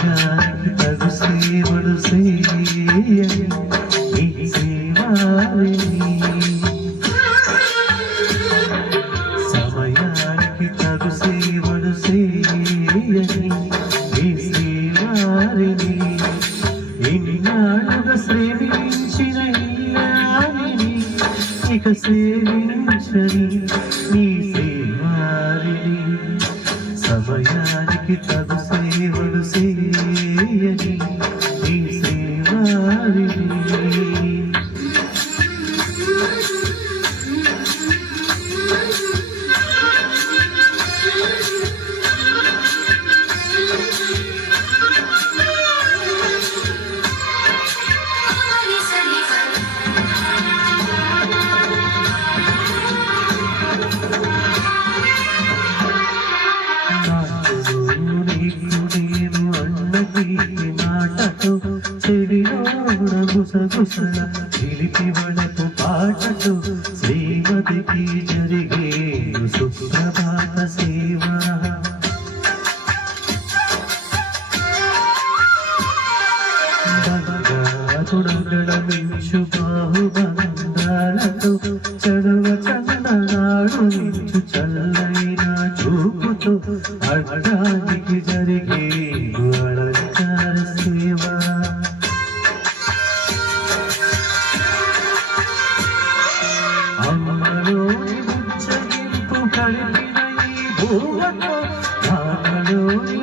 సమయానికి తగు సేవలు చేయని నీ శ్రీవారిని సమయానికి తగు సేవలు చేయని నీ శ్రీవారిని ఎన్నాళ్ళుగా శ్రమించిన ఇల్లాలిని ఇక సేవించని నీ శ్రీవారిని సమయానికి తగు సేవలు చేయని నీ శ్రీవారిని గుసగుసల చిలిపి వడపు పాటలు శ్రీమతికి జరిగే సుప్రభాత సేవ బంగారుడమించు బాహుబంధాలతో చడవ చందనాడు మించు చల్లైన చూపుతో అడ్డానికి జరిగే అలంకార సేవ అమ్మలోని ముచ్చగింపు కలిపిన ఈ భూవతో నాలోని